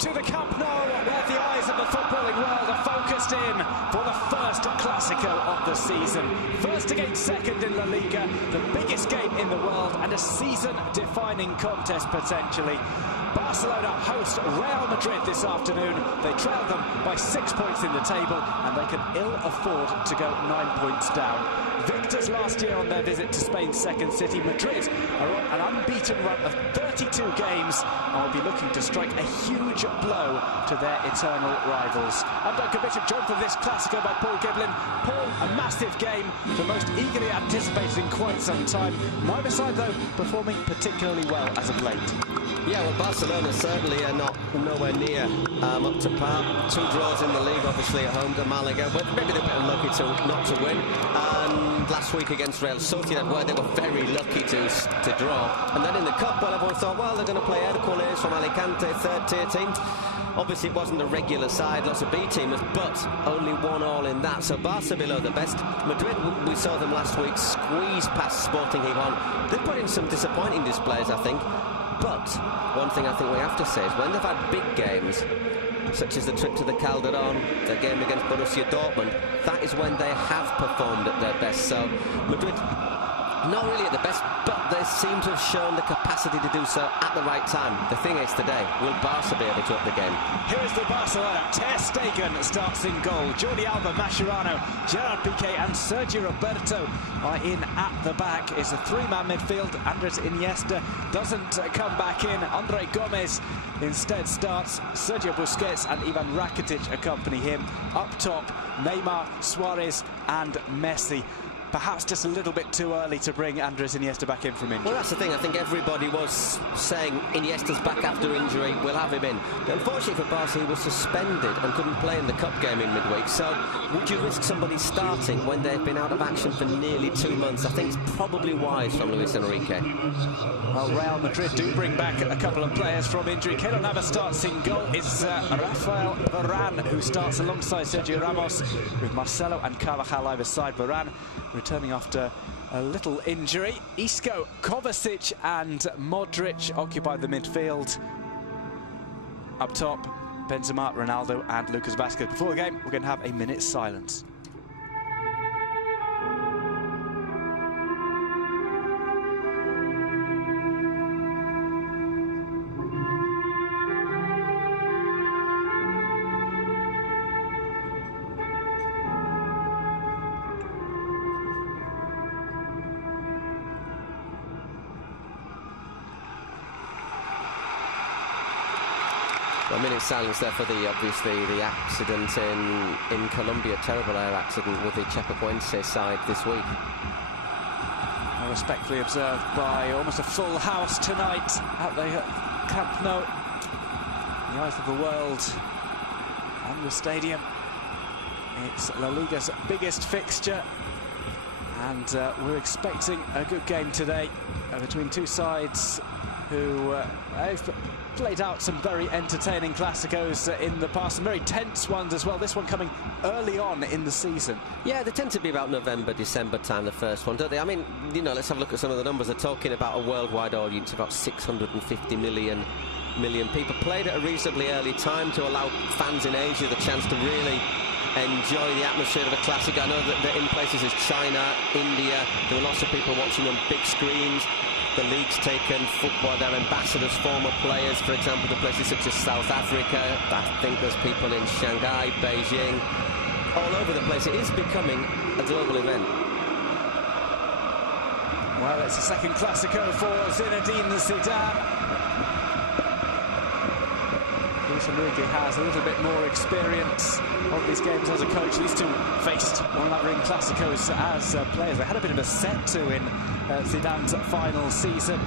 to the Camp Nou, where the eyes of the footballing world are focused in for the first Clásico of the season. First against second in La Liga, the biggest game in the world and a season-defining contest potentially. Barcelona host Real Madrid this afternoon. They trail them by 6 points in the table and they can ill afford to go 9 points down. Victors last year on their visit to Spain's second city, Madrid are on an unbeaten run of 32 games and will be looking to strike a huge blow to their eternal rivals. I'm Duncan Bishop, joined for this Clásico by Paul Giblin. Paul, a massive game, the most eagerly anticipated in quite some time. Neither side, though, performing particularly well as of late. Yeah, well, Barcelona certainly are nowhere near up to par. 2 draws in the league, obviously at home to Malaga, but maybe they're a bit unlucky not to win. And last week against Real Sociedad, where they were very lucky to draw. And then in the Cup, well, everyone thought, well, they're going to play Hércules from Alicante, third-tier team. Obviously, it wasn't a regular side, lots of B-teamers, but only 1-1 in that. So Barca below the best. Madrid, we saw them last week squeeze past Sporting Gijón. They put in some disappointing displays, I think. But one thing I think we have to say is when they've had big games, such as the trip to the Calderón, the game against Borussia Dortmund, that is when they have performed at their best. So Madrid, not really at the best, but they seem to have shown the capacity to do so at the right time. The thing is today, will Barca be able to up the game? Here is the Barcelona. Ter Stegen starts in goal. Jordi Alba, Mascherano, Gerard Piqué and Sergio Roberto are in at the back. It's a 3-man midfield. Andres Iniesta doesn't come back in. Andre Gomez instead starts. Sergio Busquets and Ivan Rakitic accompany him. Up top, Neymar, Suarez and Messi. Perhaps just a little bit too early to bring Andres Iniesta back in from injury. Well, that's the thing. I think everybody was saying Iniesta's back after injury, we'll have him in. But unfortunately for Barca, he was suspended and couldn't play in the Cup game in midweek. So would you risk somebody starting when they've been out of action for nearly 2 months? I think it's probably wise from Luis Enrique. Well, Real Madrid do bring back a couple of players from injury. Keylor Navas starts in goal. It's Rafael Varane who starts alongside Sergio Ramos with Marcelo and Carvajal either side. Varane returning after a little injury. Isco, Kovacic and Modric occupy the midfield. Up top, Benzema, Ronaldo and Lucas Vázquez. Before the game, we're going to have a minute's silence. A minute's silence there for obviously the accident in Colombia, terrible air accident with the Chapecoense side this week. Respectfully observed by almost a full house tonight at the Camp Nou. The eyes of the world on the stadium. It's La Liga's biggest fixture and we're expecting a good game today between two sides who have played out some very entertaining Clásicos in the past, some very tense ones as well. This one coming early on in the season. Yeah, they tend to be about November, December time, the first one, don't they? I mean, you know, let's have a look at some of the numbers. They're talking about a worldwide audience, about 650 million people. Played at a reasonably early time to allow fans in Asia the chance to really enjoy the atmosphere of a classic. I know that in places as China, India, there were lots of people watching on big screens. The league's taken football, their ambassadors, former players, for example, to places such as South Africa. I think there's people in Shanghai, Beijing, all over the place. It is becoming a global event. Well, it's a second Clásico for Zinedine Zidane. Luis Enrique has a little bit more experience of these games as a coach. These two faced one another in Clásicos as players. They had a bit of a set-to in Zidane's final season.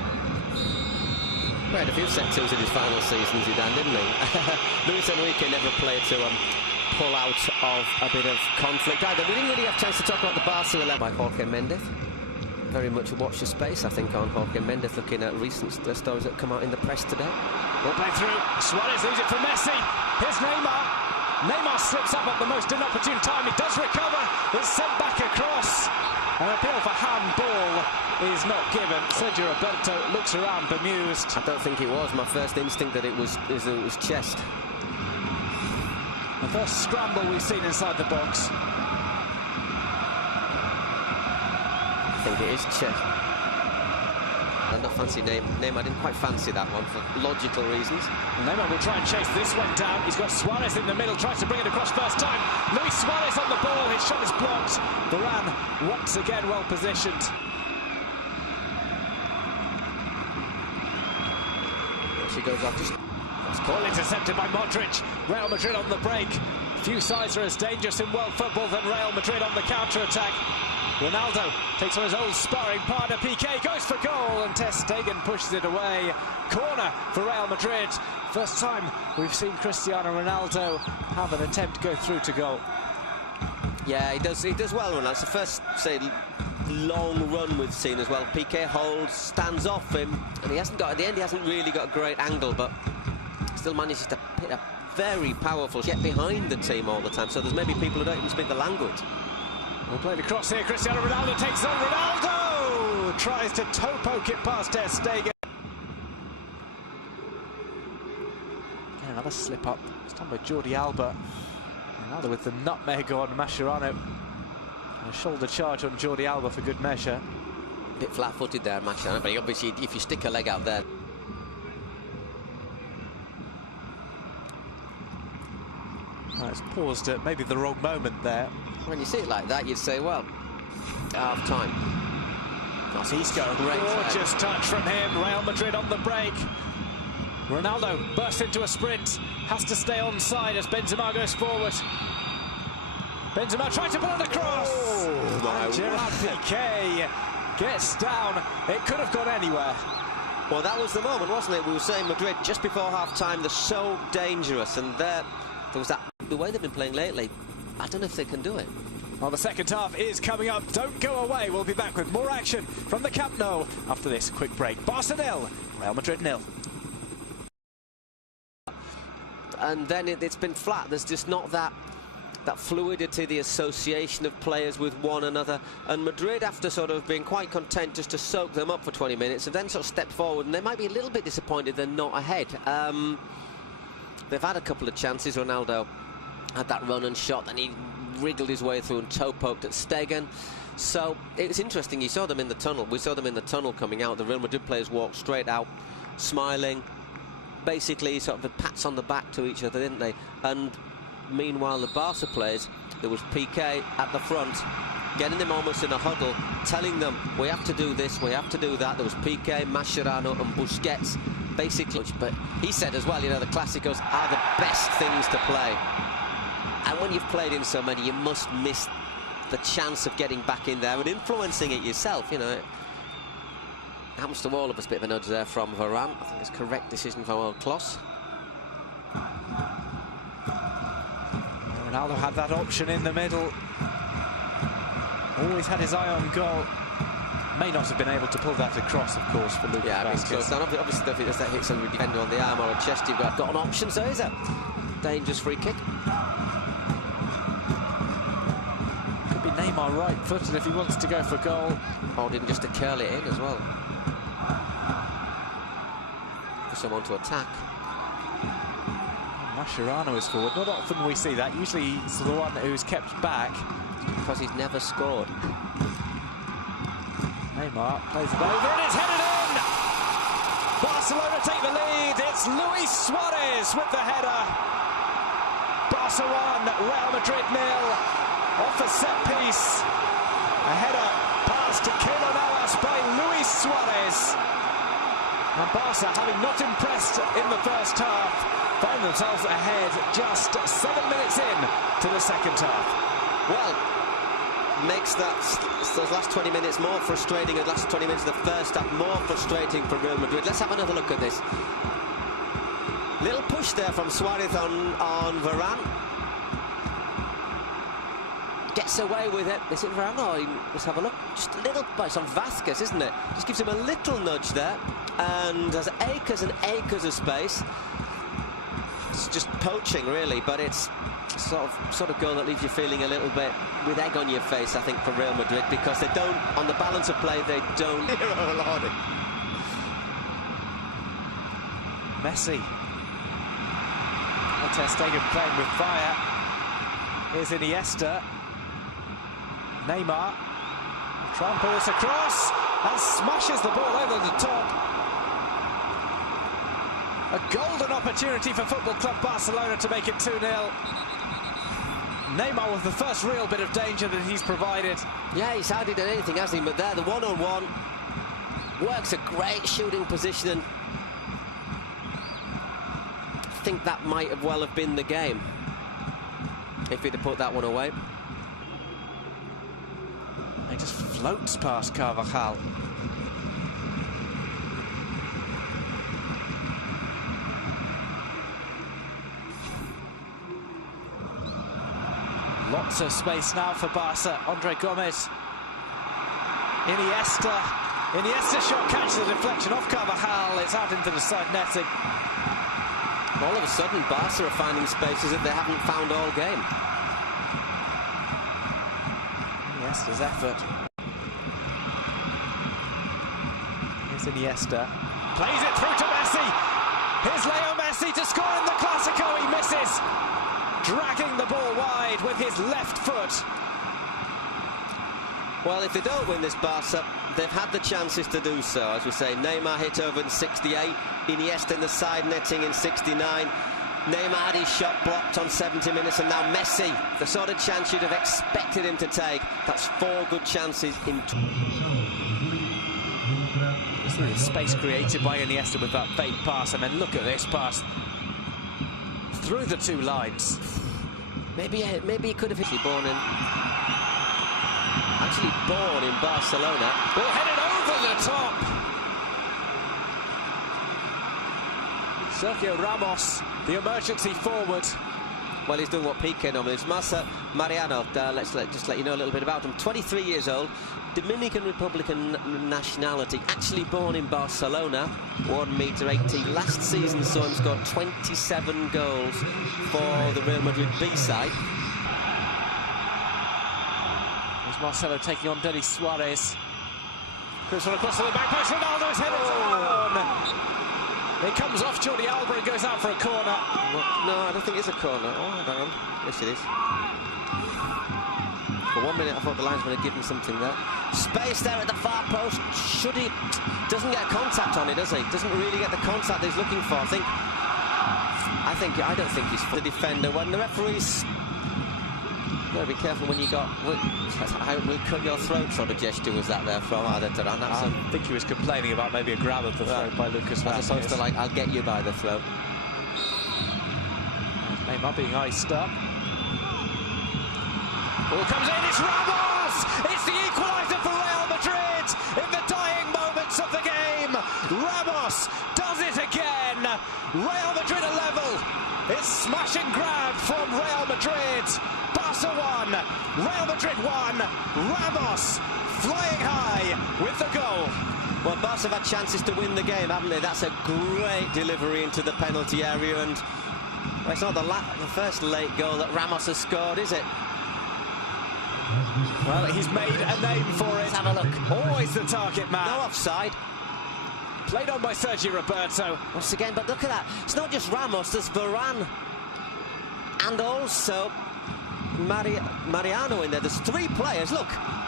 He had a few set-tos in his final season, Zidane, didn't he? Luis Enrique never played to pull out of a bit of conflict either. We didn't really have a chance to talk about the Barca 11 by Jorge Mendes. Very much a watch the space, I think, on Jorge Mendes, looking at recent stories that come out in the press today. Ball play through. Suarez leaves it for Messi. Here's Neymar. Neymar slips up at the most inopportune time. He does recover. It's sent back across. An appeal for handball is not given. Sergio Roberto looks around bemused. I don't think it was. My first instinct that it was chest. First scramble we've seen inside the box. I think it is Chet. Not fancy name. I didn't quite fancy that one for logical reasons. Neymar will try and chase this one down. He's got Suarez in the middle, tries to bring it across first time. Luis Suarez on the ball, his shot is blocked. Varane once again well positioned. She goes off. Ball intercepted by Modric. Real Madrid on the break. Few sides are as dangerous in world football than Real Madrid on the counter-attack. Ronaldo takes on his old sparring partner. Piqué goes for goal and Ter Stegen pushes it away. Corner for Real Madrid. First time we've seen Cristiano Ronaldo have an attempt go through to goal. Yeah, he does well, Ronaldo. It's the first, say, long run we've seen as well. Piqué holds, stands off him, and he hasn't got, at the end, he hasn't really got a great angle, but still manages to hit a very powerful, get behind the team all the time. So there's maybe people who don't even speak the language. We'll play the cross here. Cristiano Ronaldo takes on Ronaldo! Tries to toe poke it past Ter Stegen. Again, another slip up. It's done by Jordi Alba. Ronaldo with the nutmeg on Mascherano. And a shoulder charge on Jordi Alba for good measure. A bit flat-footed there, Mascherano, but obviously if you stick a leg out there. Oh, it's paused at maybe the wrong moment there. When you see it like that, you'd say, well, half time. He's got a gorgeous touch from him. Real Madrid on the break. Ronaldo bursts into a sprint. Has to stay onside as Benzema goes forward. Benzema trying to put it across. Oh, Gerard Piqué gets down. It could have gone anywhere. Well, that was the moment, wasn't it? We were saying Madrid just before half-time, they're so dangerous, and there was that, the way they've been playing lately, I don't know if they can do it. Well, the second half is coming up. Don't go away. We'll be back with more action from the Camp Nou after this quick break. Barca 0, Real Madrid 0. And then it's been flat. There's just not that fluidity, the association of players with one another. And Madrid, after sort of being quite content just to soak them up for 20 minutes, have then sort of stepped forward, and they might be a little bit disappointed they're not ahead. They've had a couple of chances. Ronaldo had that run and shot, then he wriggled his way through and toe-poked at Stegen. So it's interesting, you saw them in the tunnel. We saw them in the tunnel coming out. The Real Madrid players walked straight out, smiling. Basically, sort of pats on the back to each other, didn't they? And meanwhile, the Barca players, there was Piqué at the front, getting them almost in a huddle, telling them, we have to do this, we have to do that. There was Piqué, Mascherano and Busquets, basically. But he said as well, you know, the Clásicos are the best things to play. And when you've played in so many, you must miss the chance of getting back in there and influencing it yourself, you know. It happens to all of us. Bit of a nudge there from Varane. I think it's a correct decision from Old Kloss. Ronaldo had that option in the middle. Always had his eye on goal. May not have been able to pull that across, of course, for Lucas Vázquez. So obviously, if it does that hit somebody defender on the arm or a chest, you've got an option. So is a dangerous free kick. Could be Neymar right-footed if he wants to go for goal. Or didn't just to curl it in as well. For someone to attack. Mascherano is forward. Not often we see that. Usually he's the one who's kept back. Because he's never scored. Neymar plays it over and it's headed in! Barcelona take the lead. It's Luis Suarez with the header. Barca 1, Real Madrid 0. Off a set piece. A header pass to Keylor Navas by Luis Suarez. And Barca, having not impressed in the first half, find themselves ahead just 7 minutes in to the second half. Well, makes those last 20 minutes more frustrating, and last 20 minutes of the first half more frustrating for Real Madrid. Let's have another look at this. Little push there from Suarez on Varane. Gets away with it. Is it Varane? Oh, let's have a look. Just a little, but it's on Vázquez, isn't it? Just gives him a little nudge there, and there's acres and acres of space. It's just poaching, really, but it's sort of goal that leaves you feeling a little bit with egg on your face, I think, for Real Madrid, because they don't, on the balance of play, they don't. Messi. Ter Stegen playing with fire. Here's Iniesta. Neymar tramples across and smashes the ball over the top. A golden opportunity for Football Club Barcelona to make it 2-0. Neymar with the first real bit of danger that he's provided. Yeah, he's hardly done anything, hasn't he? But there, the one-on-one works a great shooting position, and I think that might have well have been the game if he'd have put that one away. He just floats past Carvajal. Lots of space now for Barca. Andre Gomez. Iniesta shot catches the deflection off Carvajal. It's out into the side netting. All of a sudden, Barca are finding spaces that they haven't found all game. Iniesta's effort. Here's Iniesta. Plays it through to Messi. Here's Leo Messi to score in the Clásico. He misses. Dragging the ball wide with his left foot. Well, if they don't win this, Barca, they've had the chances to do so. As we say, Neymar hit over in 68, Iniesta in the side netting in 69. Neymar had his shot blocked on 70 minutes, and now Messi, the sort of chance you'd have expected him to take. That's 4 good chances in... Through the space created by Iniesta with that fake pass, and then look at this pass through the 2 lines. Maybe he could have actually born in Barcelona. Ball headed over the top. Sergio Ramos, the emergency forward. Well, he's doing what Piqué normally does. Mariano, let's just let you know a little bit about him. 23 years old, Dominican Republican nationality, actually born in Barcelona, 1 metre 80. Last season saw him score 27 goals for the Real Madrid B side. There's Marcelo taking on Denis Suarez. Chris one across to the back post. Ronaldo's headed down. It comes off Jordi Alba and goes out for a corner. No, I don't think it's a corner. Oh, hang on. Yes, it is. For 1 minute, I thought the linesman had given something there. Space there at the far post. Should he? Doesn't get contact on it, does he? Doesn't really get the contact he's looking for. I don't think he's the defender. When the referees... You've got to be careful when you got... I will cut your throat sort of gesture was that there from Arda Turan. I think he was complaining about maybe a grab of the throat by Lucas Vázquez. As opposed to like, I'll get you by the throat. Neymar being iced up. Ball comes in, it's Ramos! It's the equaliser for Real Madrid in the dying moments of the game. Ramos does it again. Real Madrid are level. It's smash and grab from Real Madrid. Barca 1, Real Madrid 1. Ramos flying high with the goal. Well, Barca have had chances to win the game, haven't they? That's a great delivery into the penalty area, and well, it's not the first late goal that Ramos has scored, is it? Well, he's made a name for it. Let's have a look. Always the target man. No offside. Played on by Sergio Roberto. Once again, but look at that. It's not just Ramos, there's Varane. And also Mariano in there. There's 3 players. Look,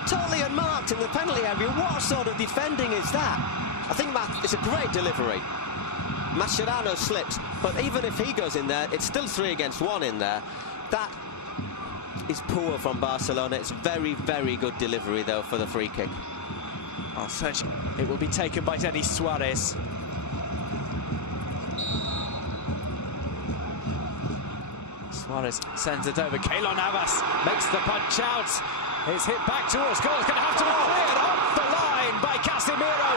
totally unmarked in the penalty area. What sort of defending is that? I think it's a great delivery. Mascherano slips, but even if he goes in there, it's still 3 against 1 in there. That is poor from Barcelona. It's very, very good delivery, though, for the free kick. Oh, it will be taken by Denis Suarez. Suarez sends it over. Keylor Navas makes the punch out. It's hit back towards goal. It's going to have to be cleared off the line by Casemiro.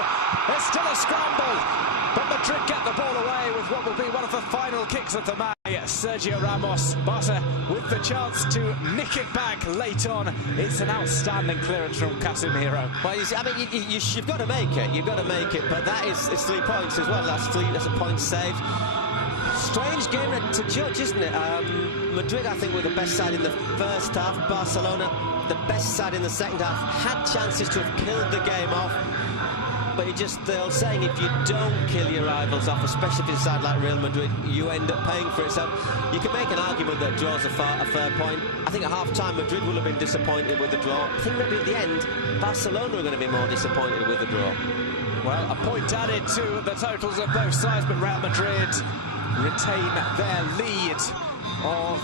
There's still a scramble, but Madrid get the ball away with what will be one of the final kicks of the match. Sergio Ramos, Barca with the chance to nick it back late on. It's an outstanding clearance from Casemiro. Well, I mean, you've got to make it. You've got to make it, but it's 3 points as well. That's a point saved. Strange game to judge, isn't it? Madrid, I think, were the best side in the first half. Barcelona, the best side in the second half. Had chances to have killed the game off. but the old saying, if you don't kill your rivals off, especially if it's a side like Real Madrid, you end up paying for it. So you can make an argument that draws a fair point. I think at half-time, Madrid will have been disappointed with the draw. I think maybe at the end, Barcelona are going to be more disappointed with the draw. Well, a point added to the totals of both sides, but Real Madrid retain their lead of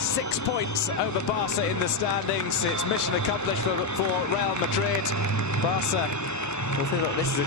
6 points over Barca in the standings. It's mission accomplished for Real Madrid. Barca, I think this is a